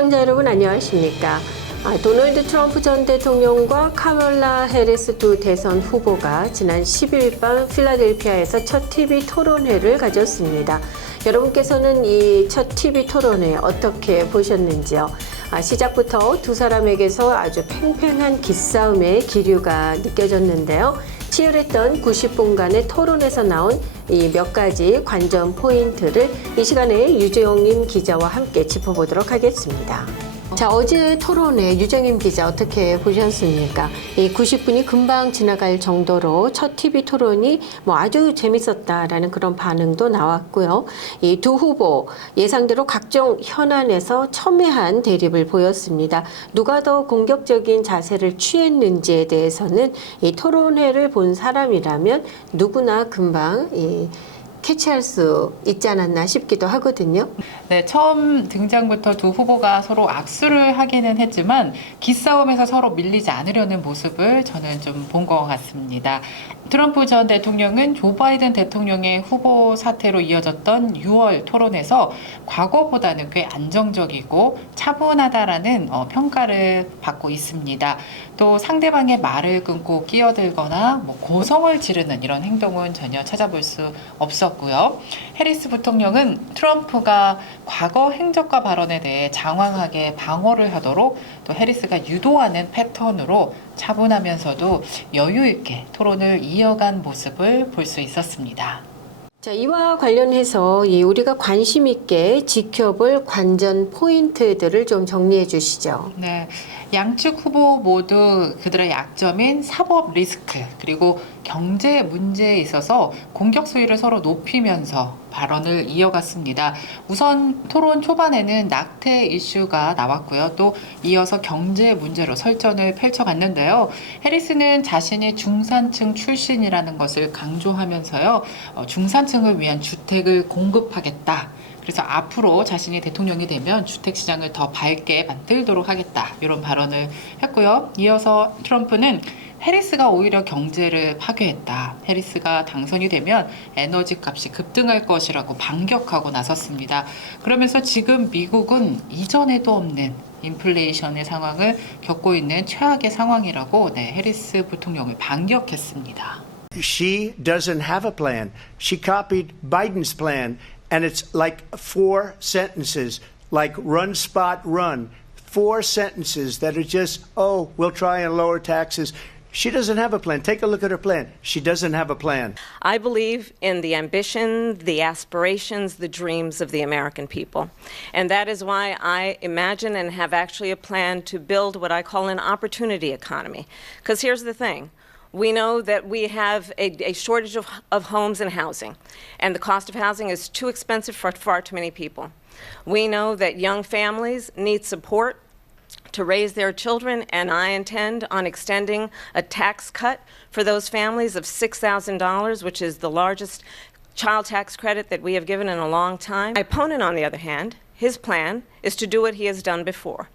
시청자 여러분 안녕하십니까? 도널드 트럼프 전 대통령과 카멀라 해리스 두 대선 후보가 지난 10일 밤 필라델피아에서 첫 TV 토론회를 가졌습니다. 여러분께서는 이 첫 TV 토론회 어떻게 보셨는지요? 시작부터 두 사람에게서 아주 팽팽한 기싸움의 기류가 느껴졌는데요. 치열했던 90분간의 토론에서 나온 이 몇 가지 관전 포인트를 이 시간에 유정임 기자와 함께 짚어보도록 하겠습니다. 자, 어제 토론회 유정임 기자 어떻게 보셨습니까? 이 90분이 금방 지나갈 정도로 첫 TV 토론이 아주 재밌었다라는 그런 반응도 나왔고요. 이 두 후보 예상대로 각종 현안에서 첨예한 대립을 보였습니다. 누가 더 공격적인 자세를 취했는지에 대해서는 이 토론회를 본 사람이라면 누구나 금방 캐치할 수 있지 않았나 싶기도 하거든요. 네, 처음 등장부터 두 후보가 서로 악수를 하기는 했지만 기싸움에서 서로 밀리지 않으려는 모습을 저는 좀 본 것 같습니다. 트럼프 전 대통령은 조 바이든 대통령의 후보 사태로 이어졌던 6월 토론에서 과거보다는 꽤 안정적이고 차분하다라는 평가를 받고 있습니다. 또 상대방의 말을 끊고 끼어들거나 고성을 지르는 이런 행동은 전혀 찾아볼 수 없었고요. 해리스 부통령은 트럼프가 과거 행적과 발언에 대해 장황하게 방어를 하도록 또 해리스가 유도하는 패턴으로 차분하면서도 여유 있게 토론을 이어간 모습을 볼 수 있었습니다. 자, 이와 관련해서 우리가 관심 있게 지켜볼 관전 포인트들을 좀 정리해 주시죠. 네, 양측 후보 모두 그들의 약점인 사법 리스크 그리고 경제 문제에 있어서 공격 수위를 서로 높이면서 발언을 이어갔습니다. 우선 토론 초반에는 낙태 이슈가 나왔고요. 또 이어서 경제 문제로 설전을 펼쳐갔는데요. 해리스는 자신이 중산층 출신이라는 것을 강조하면서요. 중산층을 위한 주택을 공급하겠다. 그래서 앞으로 자신이 대통령이 되면 주택시장을 더 밝게 만들도록 하겠다. 이런 발언을 했고요. 이어서 트럼프는 해리스가 오히려 경제를 파괴했다. 해리스가 당선이 되면 에너지 값이 급등할 것이라고 반격하고 나섰습니다. 그러면서 지금 미국은 이전에도 없는 인플레이션의 상황을 겪고 있는 최악의 상황이라고 해리스 부통령을 반격했습니다. She doesn't have a plan. She copied Biden's plan. And it's like 4 sentences, like run, spot, run. 4 sentences that are just, we'll try and lower taxes. She doesn't have a plan. Take a look at her plan. She doesn't have a plan. I believe in the ambition, the aspirations, the dreams of the American people. And that is why I imagine and have actually a plan to build what I call an opportunity economy. Because here's the thing. We know that we have a shortage of homes and housing, and the cost of housing is too expensive for far too many people. We know that young families need support to raise their children, and I intend on extending a tax cut for those families of $6,000, which is the largest child tax credit that we have given in a long time. My opponent, on the other hand, his plan is to do what he has done before,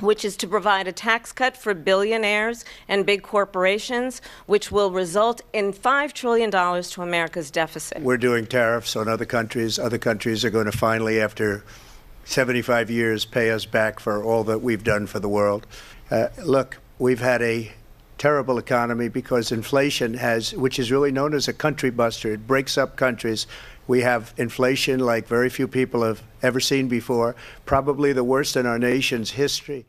which is to provide a tax cut for billionaires and big corporations, which will result in $5 trillion to America's deficit. We're doing tariffs on other countries. Other countries are going to finally, after 75 years, pay us back for all that we've done for the world. Look, we've had a terrible economy because inflation which is really known as a country buster. It breaks up countries. We have inflation like very few people have ever seen before, probably the worst in our nation's history.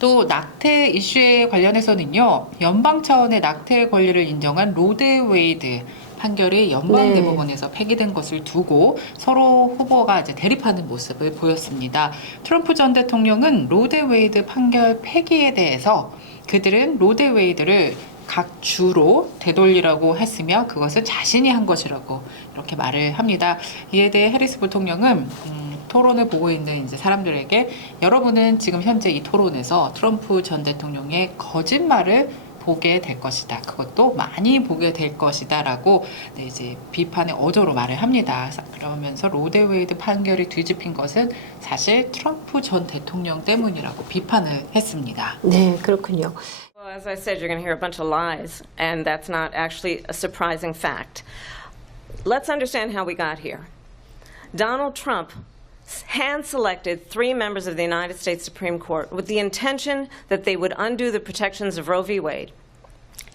또 낙태 이슈에 관련해서는요. 연방 차원의 낙태 권리를 인정한 로데 웨이드 판결이 연방 대법원에서 폐기된 것을 두고 서로 후보가 대립하는 모습을 보였습니다. 트럼프 전 대통령은 로데 웨이드 판결 폐기에 대해서 그들은 로데 웨이드를 각 주로 되돌리라고 했으며 그것은 자신이 한 것이라고 이렇게 말을 합니다. 이에 대해 해리스 부통령은 토론을 보고 있는 사람들에게 여러분은 지금 현재 이 토론에서 트럼프 전 대통령의 거짓말을 보게 될 것이다. 그것도 많이 보게 될 것이다 라고 비판의 어조로 말을 합니다. 그러면서 로데 웨이드 판결이 뒤집힌 것은 사실 트럼프 전 대통령 때문이라고 비판을 했습니다. 네, 그렇군요. Well, as I said, you're going to hear a bunch of lies, and that's not actually a surprising fact. Let's understand how we got here. Donald Trump hand-selected 3 members of the United States Supreme Court with the intention that they would undo the protections of Roe v. Wade.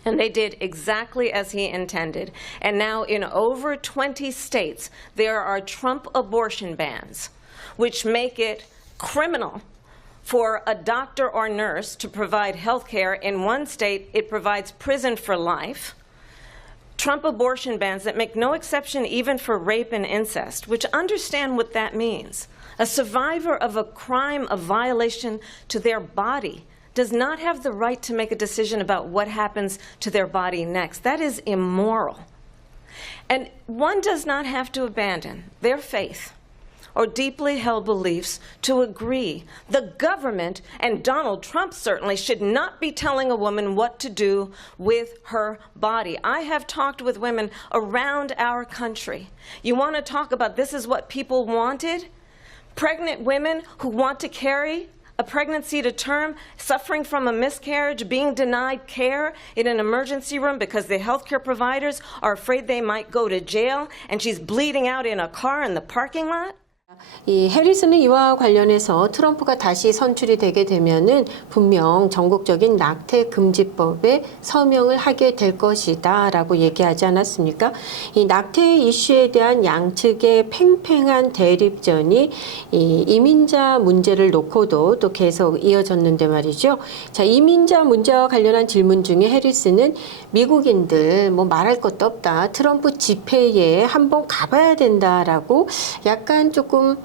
And they did exactly as he intended. And now in over 20 states, there are Trump abortion bans, which make it criminal for a doctor or nurse to provide health care. In one state, it provides prison for life. Trump abortion bans that make no exception even for rape and incest, which understand what that means. A survivor of a crime, a violation to their body, does not have the right to make a decision about what happens to their body next. That is immoral. And one does not have to abandon their faith or deeply held beliefs to agree. The government, and Donald Trump certainly, should not be telling a woman what to do with her body. I have talked with women around our country. You want to talk about this is what people wanted? Pregnant women who want to carry a pregnancy to term, suffering from a miscarriage, being denied care in an emergency room because the healthcare providers are afraid they might go to jail, and she's bleeding out in a car in the parking lot? 이 해리스는 이와 관련해서 트럼프가 다시 선출이 되게 되면은 분명 전국적인 낙태 금지법에 서명을 하게 될 것이다라고 얘기하지 않았습니까? 이 낙태 이슈에 대한 양측의 팽팽한 대립전이 이 이민자 문제를 놓고도 또 계속 이어졌는데 말이죠. 자, 이민자 문제와 관련한 질문 중에 해리스는 미국인들 뭐 말할 것도 없다. 트럼프 집회에 한번 가봐야 된다라고 약간 조금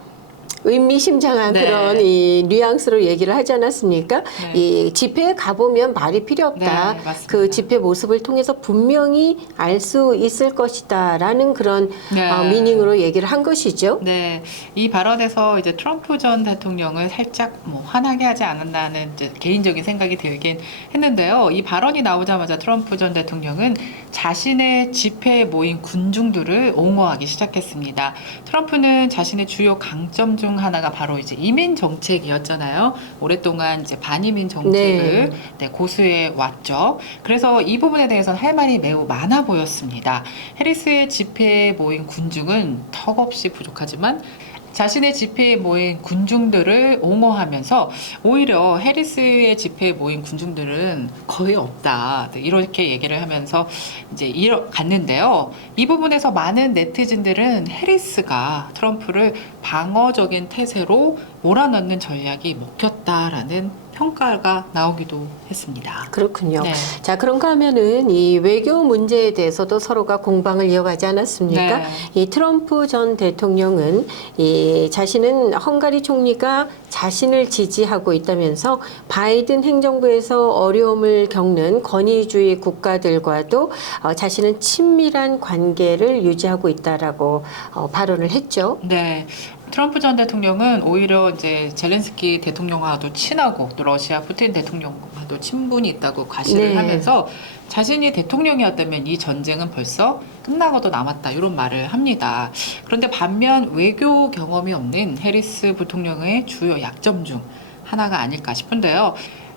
의미심장한 네. 그런 이 뉘앙스로 얘기를 하지 않았습니까? 네. 이 집회에 가보면 말이 필요 없다. 네, 맞습니다. 그 집회 모습을 통해서 분명히 알 수 있을 것이다라는 그런 네. 미닝으로 얘기를 한 것이죠. 네, 이 발언에서 이제 트럼프 전 대통령을 살짝 뭐 화나게 하지 않았나는 이제 개인적인 생각이 들긴 했는데요. 이 발언이 나오자마자 트럼프 전 대통령은 자신의 집회에 모인 군중들을 옹호하기 시작했습니다. 트럼프는 자신의 주요 강점 중 하나가 바로 이제 이민 정책이었잖아요. 오랫동안 이제 반이민 정책을 고수해 왔죠. 그래서 이 부분에 대해서는 할 말이 매우 많아 보였습니다. 해리스의 집회에 모인 군중은 턱없이 부족하지만 자신의 집회에 모인 군중들을 옹호하면서 오히려 해리스의 집회에 모인 군중들은 거의 없다. 이렇게 얘기를 하면서 이제 갔는데요. 이 부분에서 많은 네티즌들은 해리스가 트럼프를 방어적인 태세로 몰아넣는 전략이 먹혔다라는 평가가 나오기도 했습니다. 그렇군요. 네. 자, 그런가 하면은 이 외교 문제에 대해서도 서로가 공방을 이어가지 않았습니까? 네. 이 트럼프 전 대통령은 이 자신은 헝가리 총리가 자신을 지지하고 있다면서 바이든 행정부에서 어려움을 겪는 권위주의 국가들과도 자신은 친밀한 관계를 유지하고 있다라고 발언을 했죠. 네. 트럼프 전 대통령은 오히려 이제 젤렌스키 대통령과도 친하고 또 러시아 푸틴 대통령과도 친분이 있다고 과시를 네. 하면서 자신이 대통령이었다면 이 전쟁은 벌써 끝나고도 남았다 이런 말을 합니다. 그런데 반면 외교 경험이 없는 해리스 부통령의 주요 약점 중 하나가 아닐까 싶은데요.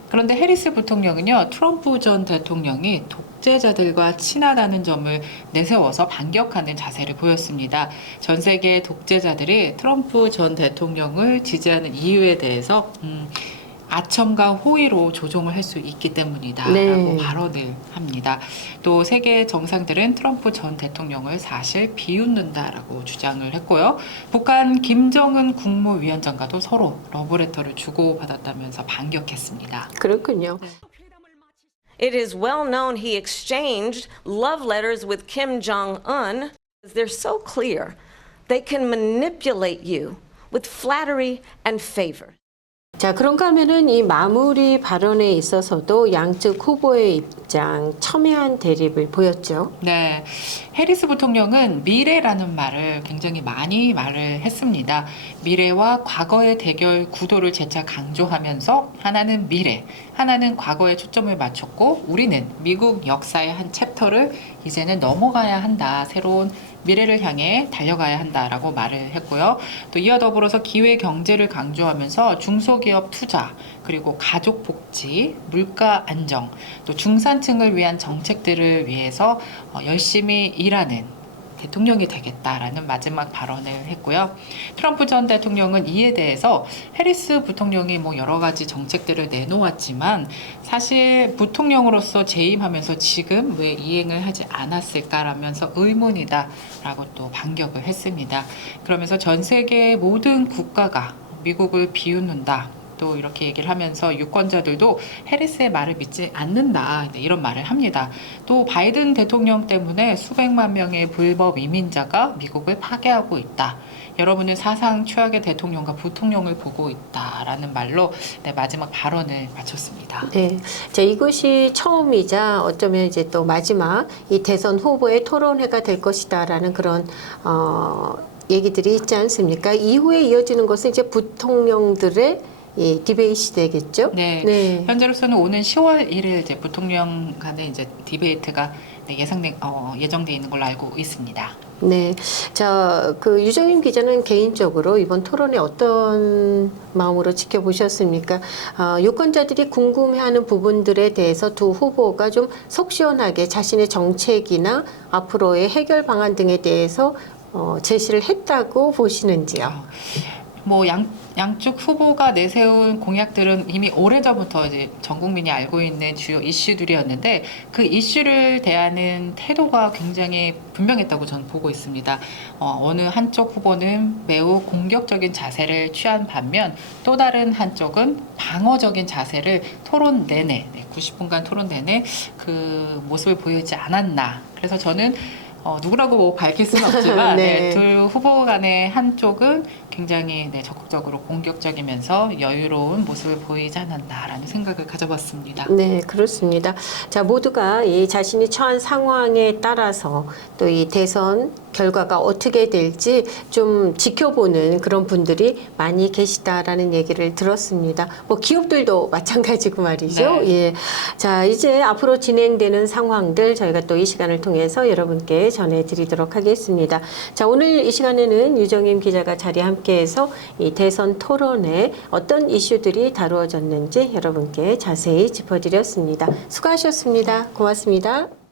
그런데 해리스 부통령은요, 트럼프 전 대통령이 독재자들과 친하다는 점을 내세워서 반격하는 자세를 보였습니다. 전 세계 독재자들이 트럼프 전 대통령을 지지하는 이유에 대해서 아첨과 호의로 조종을 할 수 있기 때문이다라고 네. 발언을 합니다. 또 세계 정상들은 트럼프 전 대통령을 사실 비웃는다라고 주장을 했고요. 북한 김정은 국무위원장과도 서로 러브레터를 주고받았다면서 반격했습니다. 그렇군요. It is well known he exchanged love letters with Kim Jong-un. They're so clear. They can manipulate you with flattery and favor. 자, 그런가 하면은 이 마무리 발언에 있어서도 양측 후보의 입장 첨예한 대립을 보였죠. 네, 해리스 부통령은 미래라는 말을 굉장히 많이 말을 했습니다. 미래와 과거의 대결 구도를 재차 강조하면서 하나는 미래, 하나는 과거에 초점을 맞췄고 우리는 미국 역사의 한 챕터를 이제는 넘어가야 한다. 새로운 미래를 향해 달려가야 한다라고 말을 했고요. 또 이와 더불어서 기회 경제를 강조하면서 중소기업 투자, 그리고 가족 복지, 물가 안정, 또 중산층을 위한 정책들을 위해서 열심히 일하는 대통령이 되겠다라는 마지막 발언을 했고요. 트럼프 전 대통령은 이에 대해서 해리스 부통령이 뭐 여러 가지 정책들을 내놓았지만 사실 부통령으로서 재임하면서 지금 왜 이행을 하지 않았을까라면서 의문이다라고 또 반격을 했습니다. 그러면서 전 세계 모든 국가가 미국을 비웃는다. 또 이렇게 얘기를 하면서 유권자들도 해리스의 말을 믿지 않는다 이런 말을 합니다. 또 바이든 대통령 때문에 수백만 명의 불법 이민자가 미국을 파괴하고 있다. 여러분은 사상 최악의 대통령과 부통령을 보고 있다라는 말로 마지막 발언을 마쳤습니다. 네, 자, 이것이 처음이자 어쩌면 이제 또 마지막 이 대선 후보의 토론회가 될 것이다라는 그런 얘기들이 있지 않습니까? 이후에 이어지는 것은 이제 부통령들의 디베이트 되겠죠? 네. 현재로서는 오는 10월 1일 이제 부통령 간의 이제 디베이트가 예정돼 있는 걸로 알고 있습니다. 네. 자, 그 유정임 기자는 개인적으로 이번 토론에 어떤 마음으로 지켜보셨습니까? 유권자들이 궁금해하는 부분들에 대해서 두 후보가 좀 속 시원하게 자신의 정책이나 앞으로의 해결 방안 등에 대해서 제시를 했다고 보시는지요? 뭐 양쪽 후보가 내세운 공약들은 이미 오래전부터 이제 전 국민이 알고 있는 주요 이슈들이었는데 그 이슈를 대하는 태도가 굉장히 분명했다고 저는 보고 있습니다. 어느 한쪽 후보는 매우 공격적인 자세를 취한 반면 또 다른 한쪽은 방어적인 자세를 토론 내내 90분간 토론 내내 그 모습을 보이지 않았나. 그래서 저는 누구라고 뭐 밝힐 수는 없지만 네. 둘 후보 간의 한쪽은 굉장히 적극적으로 공격적이면서 여유로운 모습을 보이지 않았나라는 생각을 가져봤습니다. 네, 그렇습니다. 자, 모두가 이 자신이 처한 상황에 따라서 또 이 대선 결과가 어떻게 될지 좀 지켜보는 그런 분들이 많이 계시다라는 얘기를 들었습니다. 뭐 기업들도 마찬가지고 말이죠. 네. 예. 자, 이제 앞으로 진행되는 상황들 저희가 또 이 시간을 통해서 여러분께 전해드리도록 하겠습니다. 자, 오늘 이 시간에는 유정임 기자가 자리에 함께해서 이 대선 토론에 어떤 이슈들이 다루어졌는지 여러분께 자세히 짚어드렸습니다. 수고하셨습니다. 고맙습니다.